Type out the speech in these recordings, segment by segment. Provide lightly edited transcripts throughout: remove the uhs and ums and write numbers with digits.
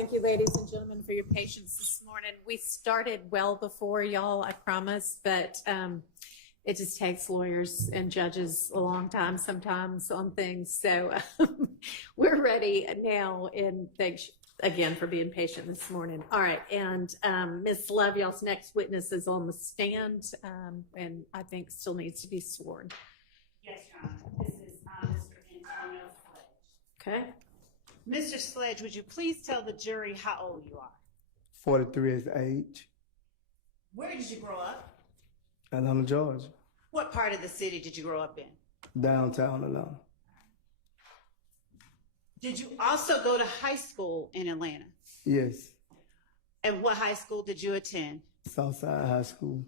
Thank you, ladies and gentlemen, for your patience this morning. We started well before y'all, I promise, but it just takes lawyers and judges a long time sometimes on things. So we're ready now, and thanks again for being patient this morning. All right, and Ms. Love, y'all's next witness is on the stand, and I think still needs to be sworn. Yes, Your Honor. This is Mr. Antonio Sledge. Okay. Mr. Sledge, would you please tell the jury how old you are? 43 is age. Where did you grow up? Atlanta, Georgia. What part of the city did you grow up in? Downtown Atlanta. Did you also go to high school in Atlanta? Yes. And what high school did you attend? Southside High School.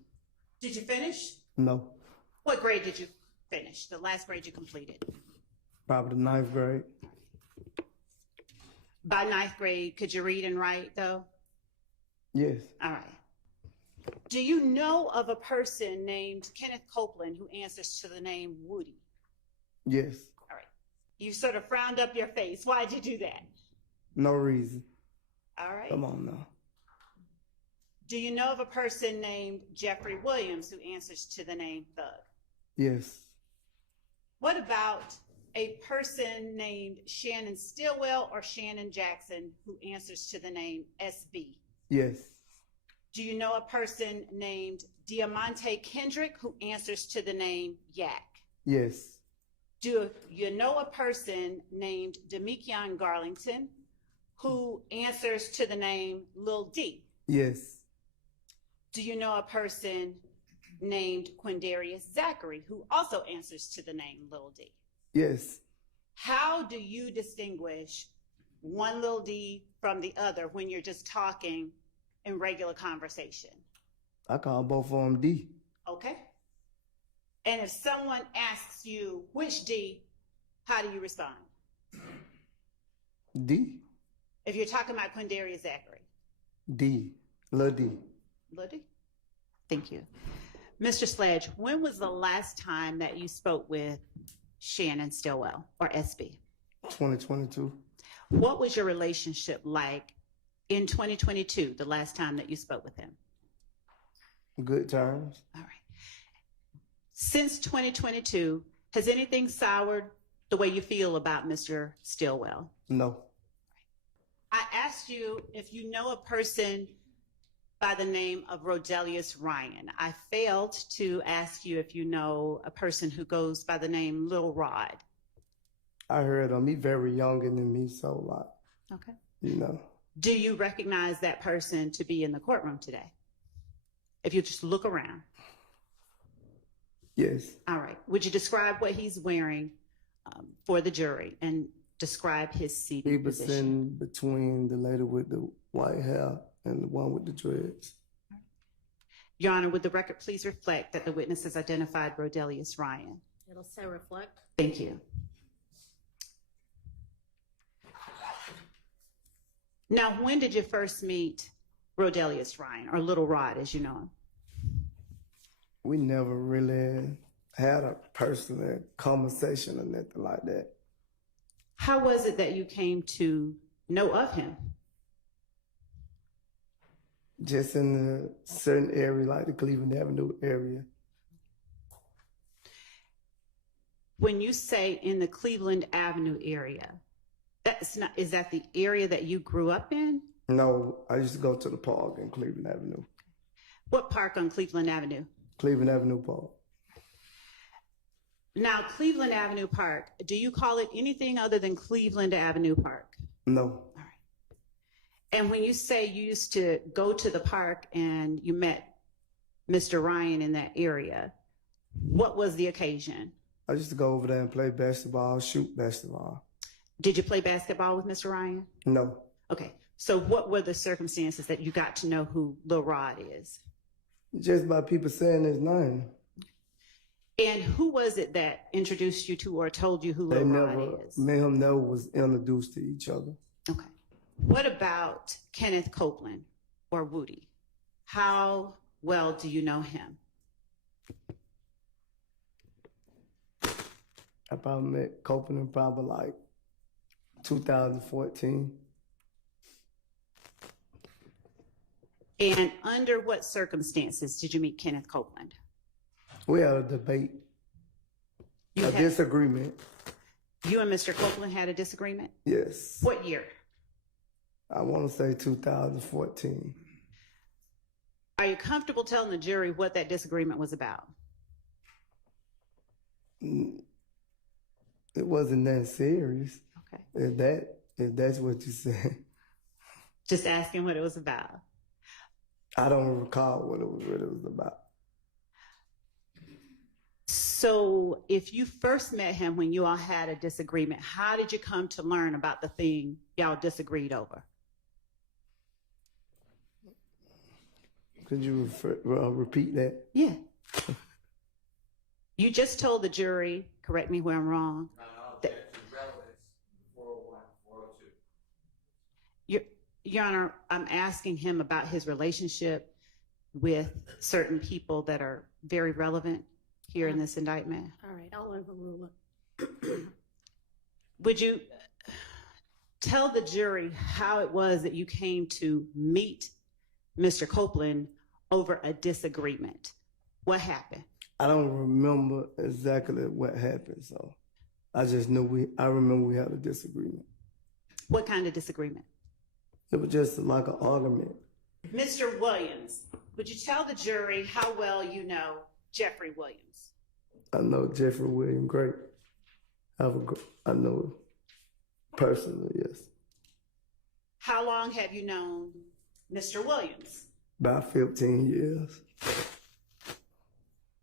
Did you finish? No. What grade did you finish? The last grade you completed? Probably the 9th grade. By 9th grade, could you read and write though? Yes. All right. Do you know of a person named Kenneth Copeland who answers to the name Woody? Yes. All right. You sort of frowned up your face. Why'd you do that? No reason. All right. Come on now. Do you know of a person named Jeffrey Williams who answers to the name Thug? Yes. What about a person named Shannon Stillwell or Shannon Jackson who answers to the name SB? Yes. Do you know a person named Diamante Kendrick who answers to the name Yak? Yes. Do you know a person named Demikion Garlington who answers to the name Lil D? Yes. Do you know a person named Quindarius Zachary who also answers to the name Lil D? Yes. How do you distinguish one Lil D from the other when you're just talking in regular conversation? I call both of them D. Okay. And if someone asks you which D, how do you respond? D. If you're talking about Quindarius Zachary? D. Lil D. Lil D? Thank you. Mr. Sledge, when was the last time that you spoke with Shannon Stillwell or SB? 2022. What was your relationship like in 2022, the last time that you spoke with him? Good terms. All right. Since 2022, has anything soured the way you feel about Mr. Stillwell? No. I asked you if you know a person by the name of Rodelius Ryan. I failed to ask you if you know a person who goes by the name Lil Rod. I heard him. He very younger than me, so Okay. you know. Do you recognize that person to be in the courtroom today? If you just look around. Yes. All right. Would you describe what he's wearing for the jury and describe his seating He was position? sitting between the lady with the white hair and the one with the dreads. Your Honor, would the record please reflect that the witness has identified Rodelius Ryan? It'll so reflect. Thank you. Now, when did you first meet Rodelius Ryan, or Little Rod as you know him? We never really had a personal conversation or nothing like that. How was it that you came to know of him? Just in a certain area, like the Cleveland Avenue area. When you say in the Cleveland Avenue area, is that the area that you grew up in? No, I used to go to the park in Cleveland Avenue. What park on Cleveland Avenue? Cleveland Avenue Park. Now, Cleveland Avenue Park, do you call it anything other than Cleveland Avenue Park? No. All right. And when you say you used to go to the park and you met Mr. Ryan in that area, what was the occasion? I used to go over there and play basketball, shoot basketball. Did you play basketball with Mr. Ryan? No. Okay. So what were the circumstances that you got to know who Lil Rod is? Just by people saying his name. And who was it that introduced you to or told you who Lil Rod is? Me and him never was introduced to each other. Okay. What about Kenneth Copeland or Woody? How well do you know him? I probably met Copeland probably like 2014. And under what circumstances did you meet Kenneth Copeland? We had a debate, You a had- disagreement. You and Mr. Copeland had a disagreement? Yes. What year? I want to say 2014. Are you comfortable telling the jury what that disagreement was about? It wasn't that serious. Okay. If that's what you said. Just asking what it was about. I don't recall what it was about. So if you first met him when you all had a disagreement, how did you come to learn about the thing y'all disagreed over? Could you repeat that? Yeah. You just told the jury, correct me where I'm wrong. that- Your Honor, I'm asking him about his relationship with certain people that are very relevant here in this indictment. All right, I'll overrule it. Would you tell the jury how it was that you came to meet Mr. Copeland over a disagreement? What happened? I don't remember exactly what happened, so I just know I remember we had a disagreement. What kind of disagreement? It was just like an argument. Mr. Williams, would you tell the jury how well you know Jeffrey Williams? I know Jeffrey Williams great. I know him personally, yes. How long have you known Mr. Williams? About 15 years.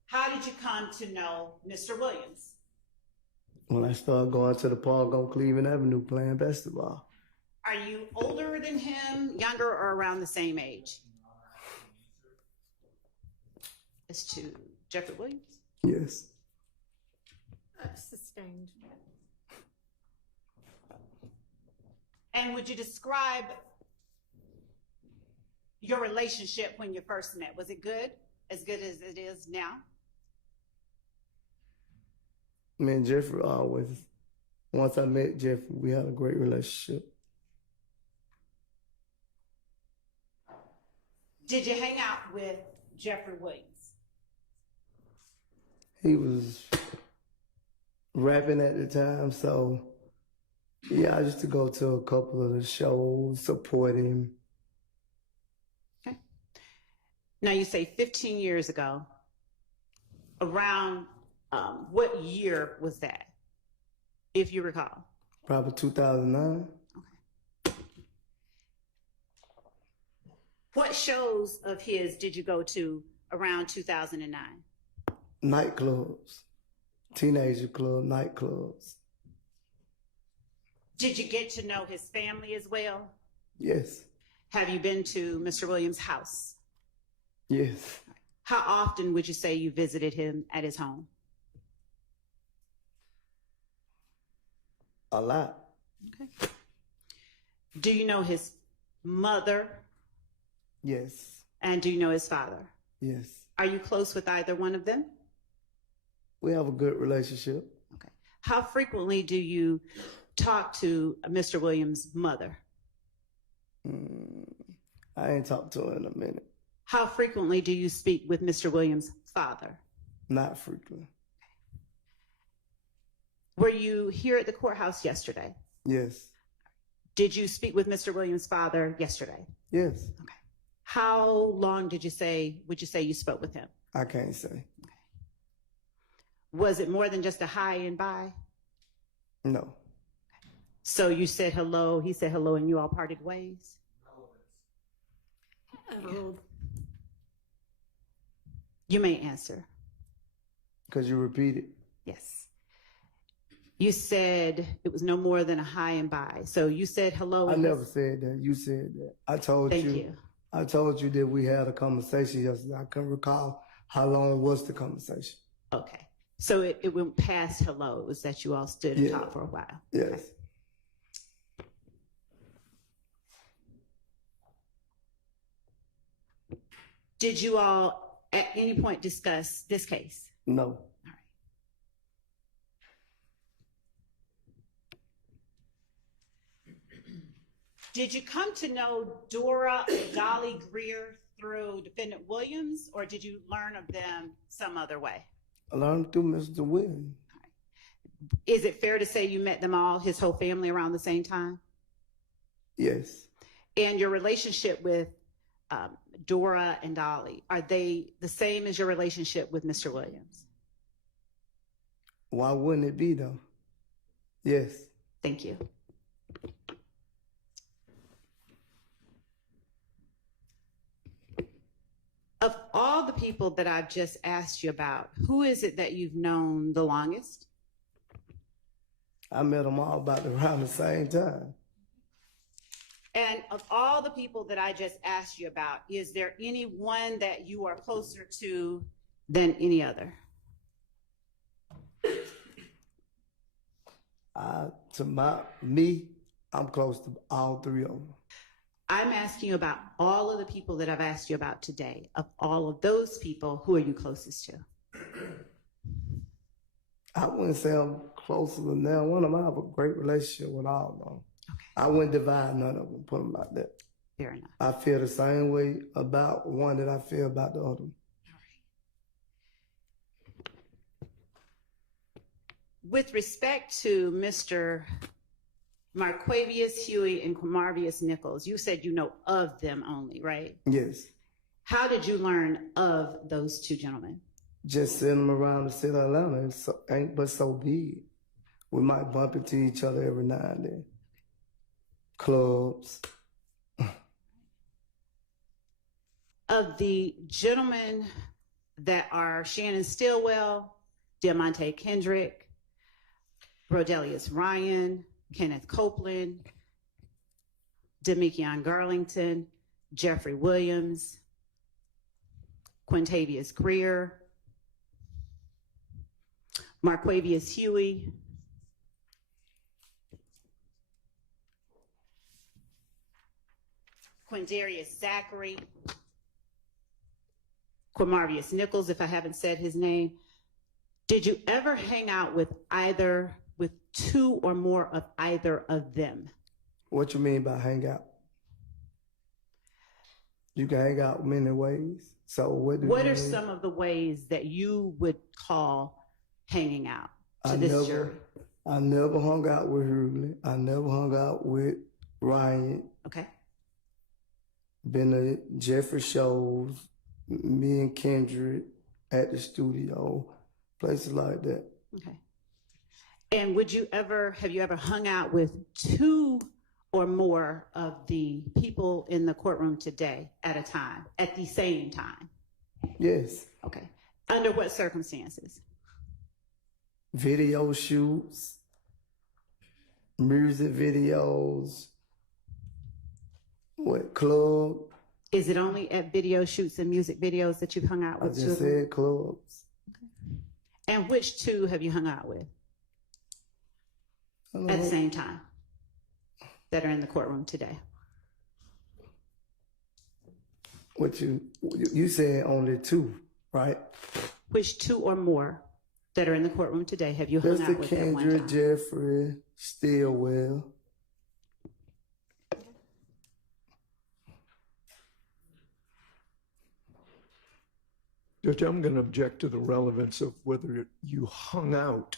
How did you come to know Mr. Williams? When I started going to the park on Cleveland Avenue playing basketball. Are you older than him, younger, or around the same age? As to Jeffrey Williams? Yes. Sustained. And would you describe your relationship when you first met? Was it good? As good as it is now? Me and Jeffrey always, once I met Jeffrey, we had a great relationship. Did you hang out with Jeffrey Williams? He was rapping at the time, so yeah, I used to go to a couple of the shows, support him. Okay. Now you say 15 years ago. Around what year was that, if you recall? Probably 2009. What shows of his did you go to around 2009? Nightclubs, teenager club, nightclubs. Did you get to know his family as well? Yes, Have you been to Mr. Williams' house? yes. How often would you say you visited him at his home? A lot. Okay. Do you know his mother? Yes, And do you know his father? yes. Are you close with either one of them? We have a good relationship. Okay. How frequently do you talk to Mr. Williams' mother? I ain't talked to her in a minute. How frequently do you speak with Mr. Williams' father? Not frequently. Were you here at the courthouse yesterday? Yes, Did you speak with Mr. Williams' father yesterday? yes. Okay. How long would you say you spoke with him? I can't say. Was it more than just a hi and bye? No. So you said hello, he said hello, and you all parted ways? Overruled. You may answer. Because you repeated. Yes. You said it was no more than a hi and bye. So you said hello. I and never said that. You said that. I told Thank you. you. I told you that we had a conversation yesterday. I can't recall how long was the conversation. Okay. So it went past hello. It was that you all stood and Yeah. talked for a while. Yes. Did you all at any point discuss this case? No. All right. Did you come to know Dora and Dolly Greer through Defendant Williams, or did you learn of them some other way? I learned through Mr. Williams. Is it fair to say you met them all, his whole family, around the same time? Yes. And your relationship with Dora and Dolly, are they the same as your relationship with Mr. Williams? Why wouldn't it be though? Yes. Thank you. Of all the people that I've just asked you about, who is it that you've known the longest? I met them all about around the same time. And of all the people that I just asked you about, is there any one that you are closer to than any other? I'm close to all three of them. I'm asking you about all of the people that I've asked you about today. Of all of those people, who are you closest to? I wouldn't say I'm closer than them. One of them, I have a great relationship with all of them. Okay. I wouldn't divide none of them, put them like that. Fair enough. I feel the same way about one that I feel about the other. With respect to Mr. Marquavius Huey and Quamarvius Nichols, you said you know of them only, right? Yes. How did you learn of those two gentlemen? Just sitting them around the city of Atlanta, ain't but so big. We might bump into each other every now and then. Clubs. Of the gentlemen that are Shannon Stillwell, Diamante Kendrick, Brodelius Ryan, Kenneth Copeland, Demikion Garlington, Jeffrey Williams, Quintavious Greer, Marquavius Huey, Quindarius Zachary, Quamarvius Nichols, if I haven't said his name. Did you ever hang out with two or more of either of them? What you mean by hang out? You can hang out many ways. So what are some of the ways that you would call hanging out to this jury? I never hung out with Hurley. I never hung out with Ryan. Okay. Been to Jeffrey shows, me and Kendrick at the studio, places like that. Okay. And have you ever hung out with two or more of the people in the courtroom today at a time, at the same time? Yes. Okay. Under what circumstances? Video shoots, music videos, club. Is it only at video shoots and music videos that you've hung out with? I just said clubs. Okay. And which two have you hung out with at the same time that are in the courtroom today? What you said only two, right? Which two or more that are in the courtroom today have you hung out with at one time? Kendrick, Jeffrey, Stillwell. Judge, I'm going to object to the relevance of whether you hung out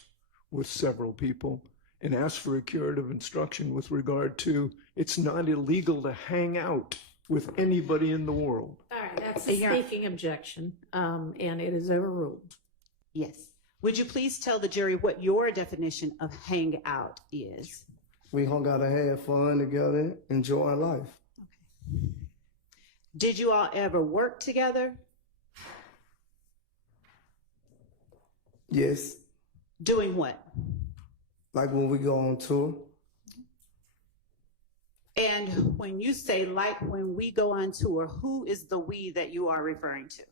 with several people and ask for a curative instruction with regard to it's not illegal to hang out with anybody in the world. All right, that's a speaking objection, and it is overruled. Yes. Would you please tell the jury what your definition of hang out is? We hung out and had fun together, enjoying life. Okay. Did you all ever work together? Yes. Doing what? Like when we go on tour. And when you say like when we go on tour, who is the we that you are referring to?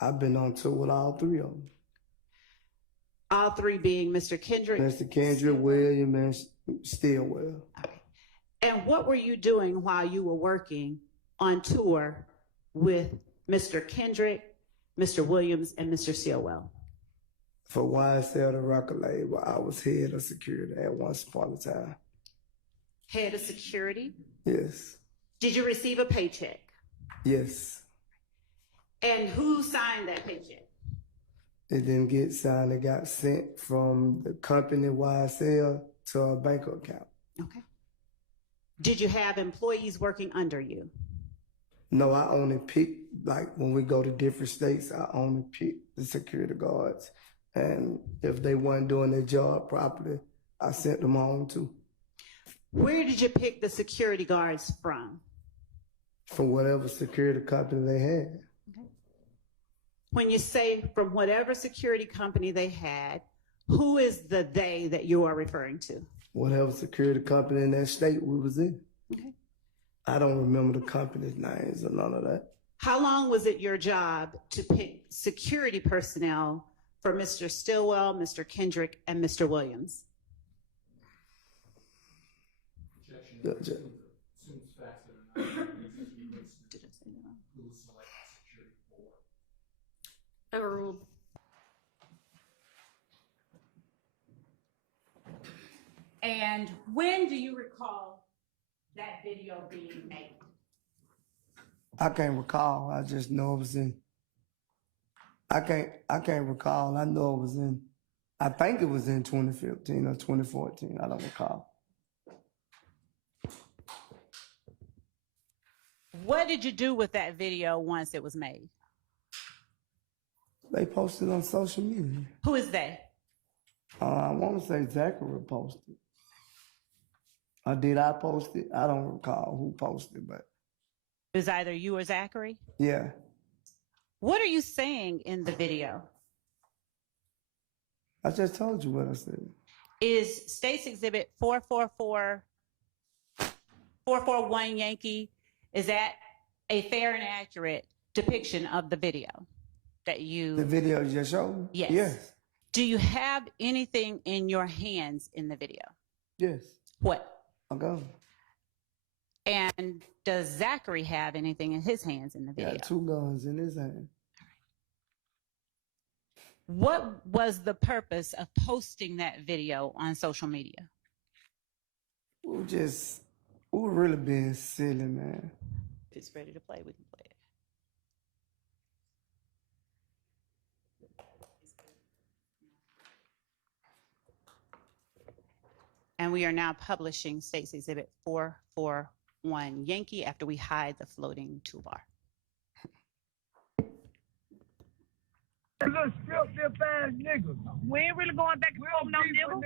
I've been on tour with all three of them. All three being Mr. Kendrick? Mr. Kendrick, William, and Stillwell. Okay. And what were you doing while you were working on tour with Mr. Kendrick, Mr. Williams, and Mr. Stillwell? For YSL, the record label, I was head of security at once upon a time. head of security? Yes. Did you receive a paycheck? Yes. And who signed that paycheck? It didn't get signed. It got sent from the company YSL to a bank account. Okay. Did you have employees working under you? No, I only pick, like when we go to different states, I only pick the security guards. And if they weren't doing their job properly, I sent them home too. Where did you pick the security guards from? From whatever security company they had. Okay. When you say from whatever security company they had, who is the they that you are referring to? Whatever security company in that state we was in. Okay. I don't remember the company's names or none of that. How long was it your job to pick security personnel for Mr. Stillwell, Mr. Kendrick, and Mr. Williams? Overruled. And when do you recall that video being made? I can't recall. I just know it was in. I can't recall. I know it was in. I think it was in 2015 or 2014. I don't recall. What did you do with that video once it was made? They posted on social media. Who is they? I want to say Zachary posted. Or did I post it? I don't recall who posted, but It was either you or Zachary? yeah. What are you saying in the video? I just told you what I said. Is States Exhibit 441 Yankee, is that a fair and accurate depiction of the video that you... The video you just showed me? Yes. Yes. Do you have anything in your hands in the video? Yes. What? A gun. And does Zachary have anything in his hands in the video? Got 2 guns in his hand. What was the purpose of posting that video on social media? We were really being silly, man. If it's ready to play, we can play it. And we are now publishing States Exhibit 441 Yankee after we hide the floating toolbar. You little strip ass nigga. We ain't really going back and forth, no nigga.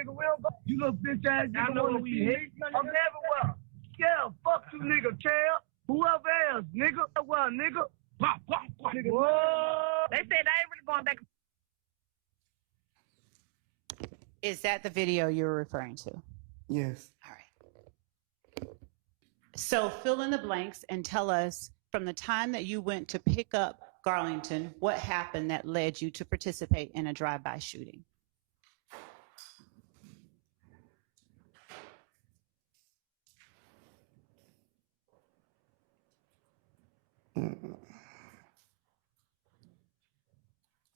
You little bitch ass nigga. I know where we hit. I'm everywhere. Yeah, fuck you, nigga. Chair. Whoever else, nigga. Well, nigga. Pop, nigga. Whoa. They said I ain't really going back. Is that the video you're referring to? Yes. All right. So fill in the blanks and tell us from the time that you went to pick up Garlington, what happened that led you to participate in a drive-by shooting?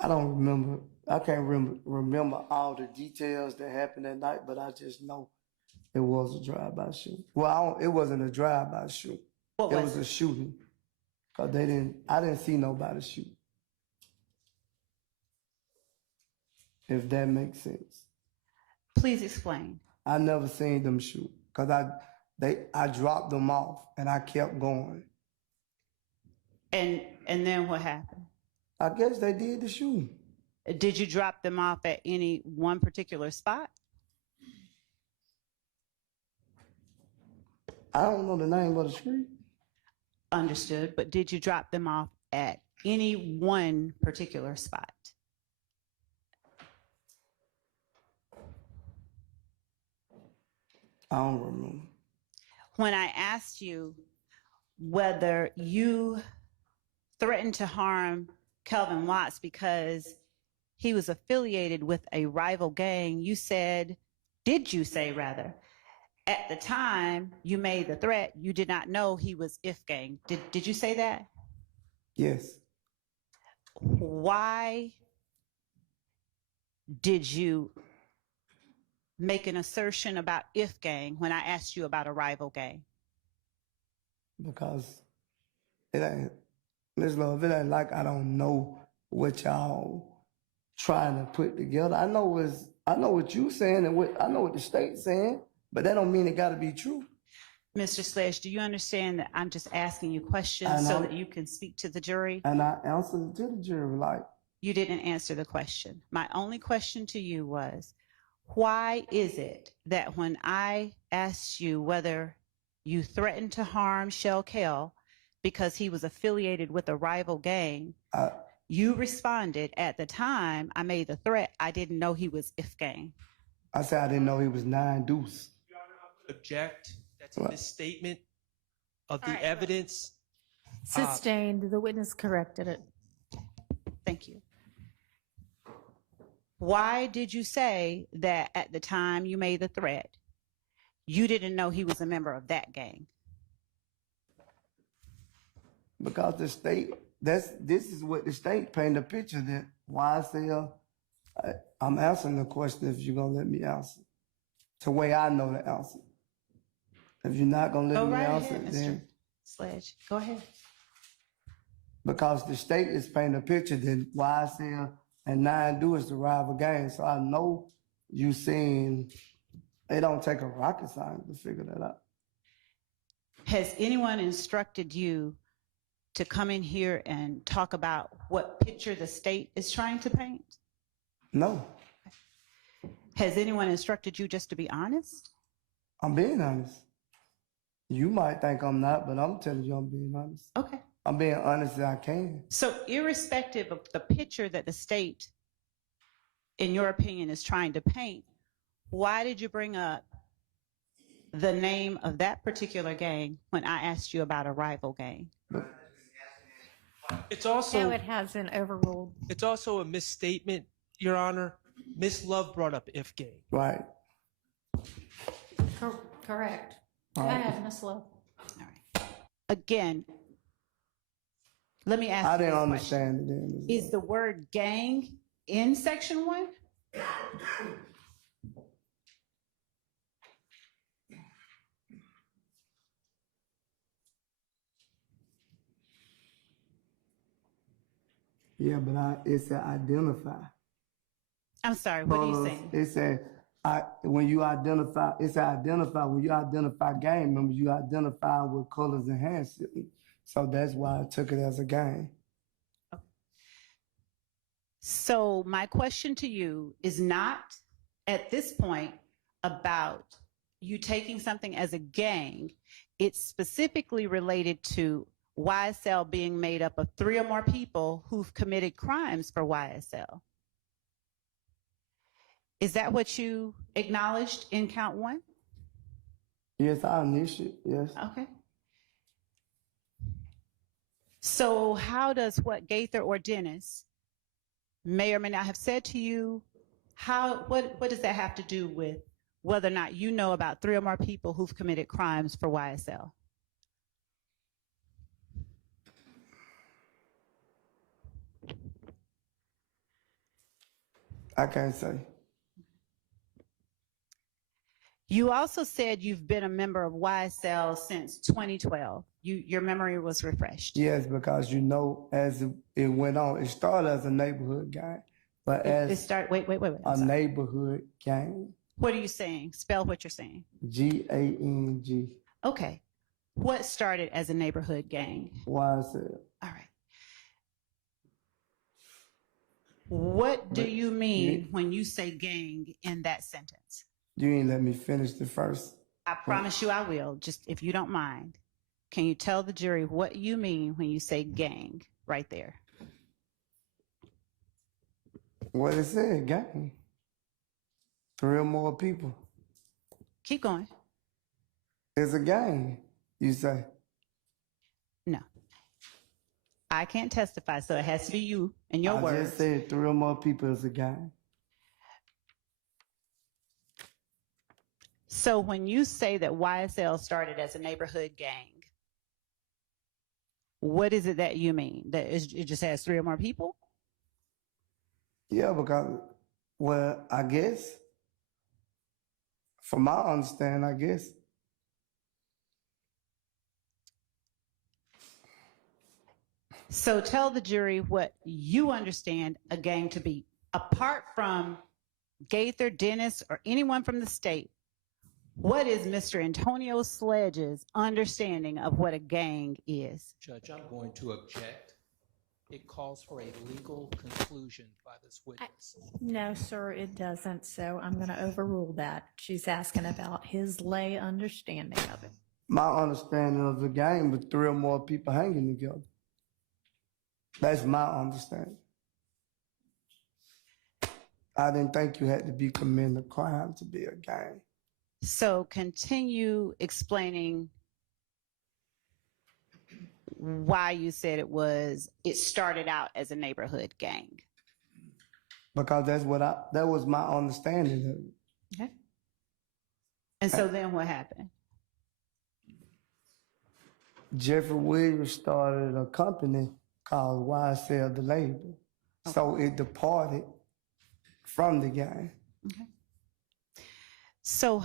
I don't remember. I can't remember all the details that happened that night, but I just know it was a drive-by shoot. Well, it wasn't a drive-by shoot. What It was was a shooting. Cause I didn't see nobody shoot. If that makes sense. Please explain. I never seen them shoot. Cause I dropped them off and I kept going. And then what happened? I guess they did the shooting. Did you drop them off at any one particular spot? I don't know the name of the street. Understood, but did you drop them off at any one particular spot? I don't remember. When I asked you whether you threatened to harm Kelvin Watts because he was affiliated with a rival gang, did you say rather, at the time you made the threat, you did not know he was If Gang. Did you say that? Yes. Why did you make an assertion about if gang when I asked you about a rival gang? Because it ain't, Miss Love, it ain't like I don't know what y'all trying to put together. I know what you saying and I know what the state's saying, but that don't mean it got to be true. Mr. Sledge, do you understand that I'm just asking you questions And so I'm- that you can speak to the jury? And I answered to the jury like, You didn't answer the question. My only question to you was, why is it that when I asked you whether you threatened to harm Shell Kell because he was affiliated with a rival gang, you responded, at the time I made the threat, I didn't know he was if gang. I said I didn't know he was 9 Deuce. Object. That's a What? misstatement of the All right, evidence. Sustained. The witness corrected it. Thank you. Why did you say that at the time you made the threat, you didn't know he was a member of that gang? Because the state, this is what the state painted a picture that YSL, I'm answering the question if you're going to let me answer. The way I know the answer. If you're not going to let Go me right answer, ahead, Mr. then Sledge. Go ahead. because the state is painting a picture that YSL and 9 Do is the rival gang. So I know you saying it don't take a rocket science to figure that out. Has anyone instructed you to come in here and talk about what picture the state is trying to paint? No, Has anyone instructed you just to be honest? I'm being honest. You might think I'm not, but I'm telling you I'm being honest. Okay. I'm being honest as I can. So irrespective of the picture that the state, in your opinion, is trying to paint, why did you bring up the name of that particular gang when I asked you about a rival gang? It's No, also it hasn't overruled. it's also a misstatement, Your Honor. Miss Love brought up if gang. Right. Correct. All Go right. ahead, Ms. Love. All right. Again, let me ask I you didn't this understand it then. question. Is the word gang in section 1? Yeah, but it said identify. I'm sorry, what are you saying? It said when you identify, it said identify. When you identify gang members, you identify with colors and hand signals. So that's why I took it as a gang. So my question to you is not at this point about you taking something as a gang. It's specifically related to YSL being made up of 3 or more people who've committed crimes for YSL. Is that what you acknowledged in count 1? Yes, I initiate. Yes. Okay. So how does what Gaither or Dennis may or may not have said to you, what does that have to do with whether or not you know about 3 or more people who've committed crimes for YSL? I can't say. You also said you've been a member of YSL since 2012. Your memory was refreshed. Yes, because as it went on, it started as a neighborhood gang, but It as started. Wait. I'm a sorry. neighborhood gang, What are you saying? Spell what you're saying. GANG. Okay. What started as a neighborhood gang? YSL. All right. What do you mean when you say gang in that sentence? You ain't let me finish the first. I promise you I will, just if you don't mind. Can you tell the jury what you mean when you say gang right there? What it said, gang. 3 or more people. Keep going. It's a gang, you say. No. I can't testify, so it has to be you and your I words. just said 3 or more people is a gang. So when you say that YSL started as a neighborhood gang, what is it that you mean? That it just has 3 or more people? Yeah, because, well, I guess From my understanding, I guess. So tell the jury what you understand a gang to be, apart from Gaither, Dennis, or anyone from the state. What is Mr. Antonio Sledge's understanding of what a gang is? Judge, I'm going to object. It calls for a legal conclusion by this witness. No, sir, it doesn't. So I'm going to overrule that. She's asking about his lay understanding of it. My understanding of the game was 3 or more people hanging together. That's my understanding. I didn't think you had to be committing a crime to be a gang. So continue explaining why you said it started out as a neighborhood gang. Because that was my understanding of it. Okay. And so then what happened? Jeffrey Williams started a company called YSL the label. Okay. So it departed from the gang. Okay. So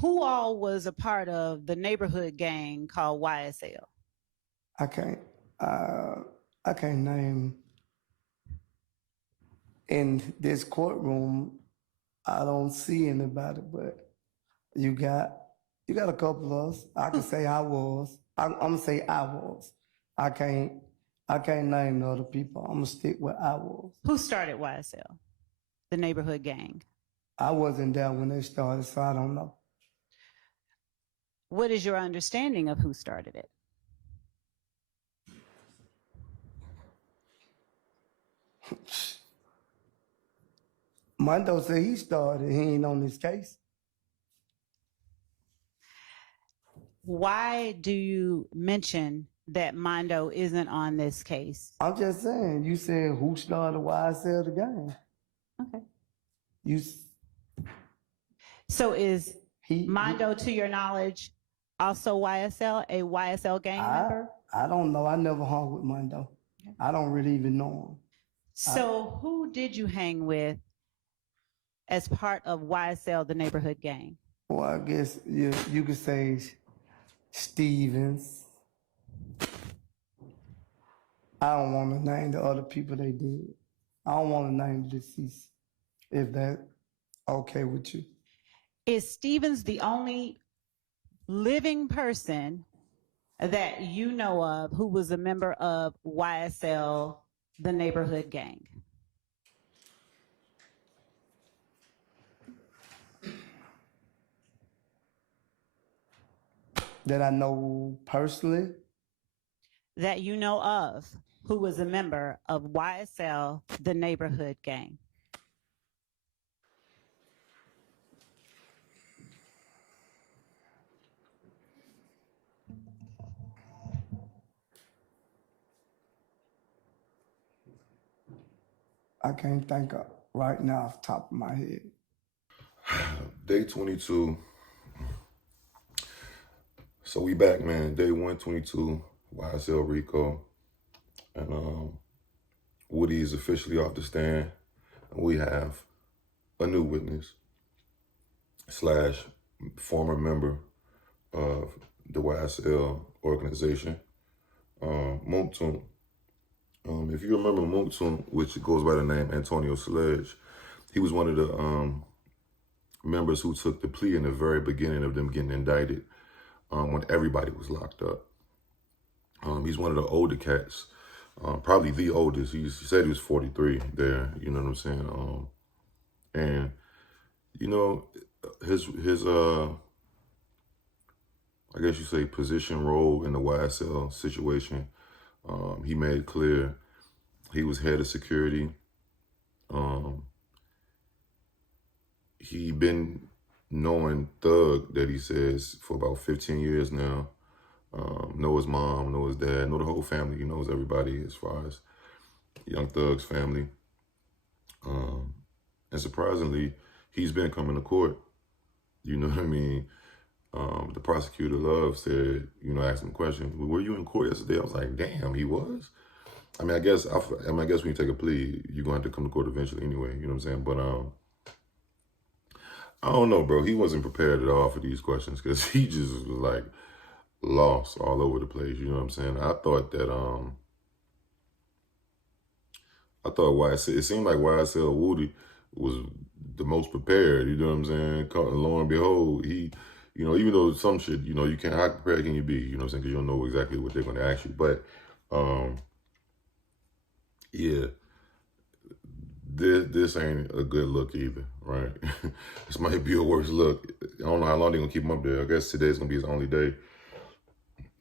who all was a part of the neighborhood gang called YSL? I can't name. In this courtroom, I don't see anybody, but you got a couple of us. I can say I was. I'm gonna say I was. I can't name the other people. I'm gonna stick with I was. Who started YSL, the neighborhood gang? I wasn't there when they started, so I don't know. What is your understanding of who started it? Mondo said he started. He ain't on this case. Why do you mention that Mondo isn't on this case? I'm just saying. You said who started YSL the game? Okay. So is Mondo, to your knowledge, also YSL, a YSL gang member? I don't know. I never hung with Mondo. I don't really even know him. So who did you hang with as part of YSL, the neighborhood gang? Well, I guess you could say Stevens. I don't want to name the other people they did. I don't want to name the deceased, if that's okay with you. Is Stevens the only living person that you know of who was a member of YSL, the neighborhood gang? That I know personally? That you know of who was a member of YSL, the neighborhood gang? I can't think of right now off the top of my head. Day 22. So we back, man. Day 122, YSL Rico. And Woody is officially off the stand. And we have a new witness / former member of the YSL organization, Moonk. If you remember Moonk, which goes by the name Antonio Sledge, he was one of the members who took the plea in the very beginning of them getting indicted, when everybody was locked up. He's one of the older cats, probably the oldest. He said he was 43 there, you know what I'm saying? And, you know, his I guess you say position, role in the YSL situation, he made clear he was head of security. He been knowing Thug, that he says, for about 15 years now. Know his mom, know his dad, know the whole family. He knows everybody as far as Young Thug's family. And surprisingly, he's been coming to court. You know what I mean? The prosecutor, Love, said, you know, asked him a question. Were you in court yesterday? I was like, damn, he was? I mean, I guess when you take a plea, you're going to have to come to court eventually anyway. You know what I'm saying? But I don't know, bro. He wasn't prepared at all for these questions because he just was like lost all over the place. You know what I'm saying? I thought YSL, it seemed like YSL Woody was the most prepared. You know what I'm saying? Lo and behold, he, you know, even though some shit, you know, you can't, how prepared can you be? You know what I'm saying? Because you don't know exactly what they're going to ask you. But, yeah. This ain't a good look either, right? This might be a worse look. I don't know how long they're gonna keep him up there. I guess today's gonna be his only day.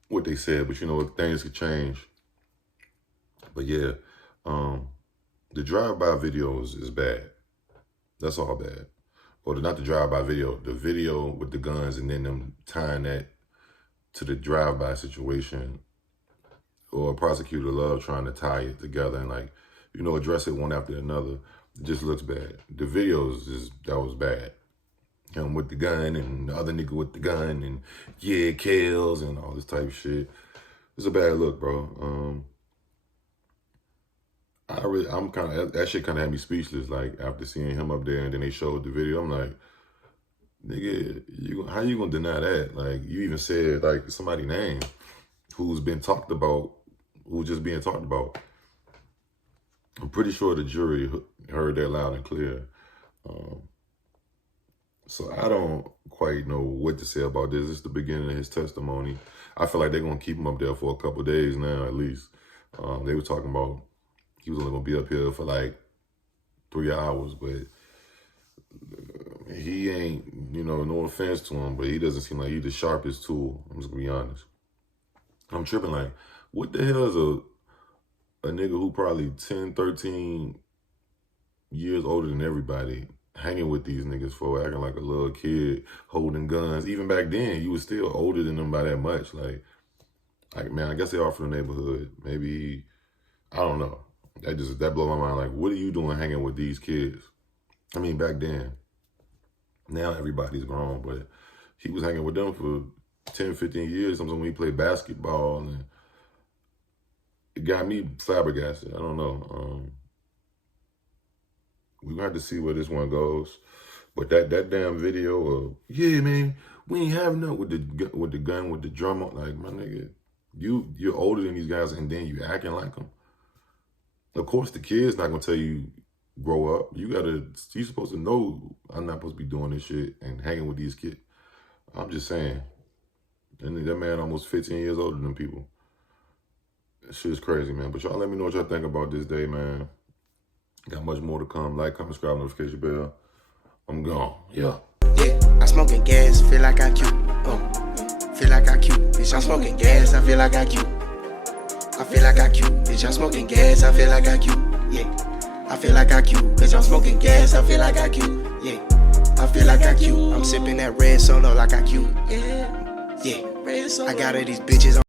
What they said, but you know, things could change. But yeah, the drive-by videos is bad. That's all bad. Or not the drive-by video, the video with the guns and then them tying that to the drive-by situation. Or a prosecutor love trying to tie it together and like, you know, address it one after another. It just looks bad. The videos, that was bad. Him with the gun and the other nigga with the gun and yeah, kills and all this type of shit. It's a bad look, bro. I'm kind of, that shit kind of had me speechless. Like after seeing him up there and then they showed the video, I'm like, nigga, how you gonna deny that? Like you even said like somebody's name who's been talked about, who's just being talked about. I'm pretty sure the jury heard that loud and clear. So I don't quite know what to say about this. It's the beginning of his testimony. I feel like they're going to keep him up there for a couple of days now, at least. They were talking about he was only going to be up here for like 3 hours, but he ain't, you know, no offense to him, but he doesn't seem like he's the sharpest tool. I'm just going to be honest. I'm tripping like, what the hell is a nigga who probably 10, 13 years older than everybody hanging with these niggas for, acting like a little kid, holding guns. Even back then, you was still older than them by that much. Like man, I guess they are from the neighborhood. Maybe, I don't know. That blew my mind. Like, what are you doing hanging with these kids? I mean, back then. Now everybody's grown, but he was hanging with them for 10, 15 years. Sometimes when we played basketball and it got me flabbergasted. I don't know. We're gonna have to see where this one goes. But that damn video of, yeah, man, we ain't having nothing with the gun, with the drum on. Like, my nigga, you're older than these guys and then you acting like them. Of course, the kid's not gonna tell you grow up. You're supposed to know I'm not supposed to be doing this shit and hanging with these kids. I'm just saying. And that man almost 15 years older than people. That shit's crazy, man. But y'all let me know what y'all think about this day, man. Got much more to come. Like, comment, subscribe, notification bell. I'm gone. Yeah. Yeah, I'm smoking gas, feel like I cute. Feel like I cute. Bitch, I'm smoking gas, I feel like I cute. I feel like I cute. Bitch, I'm smoking gas, I feel like I cute. Yeah. I feel like I cute. Bitch, I'm smoking gas, I feel like I cute. Yeah. I feel like I cute. I'm sipping that red solo like I cute. Yeah. Yeah. I got all these bitches on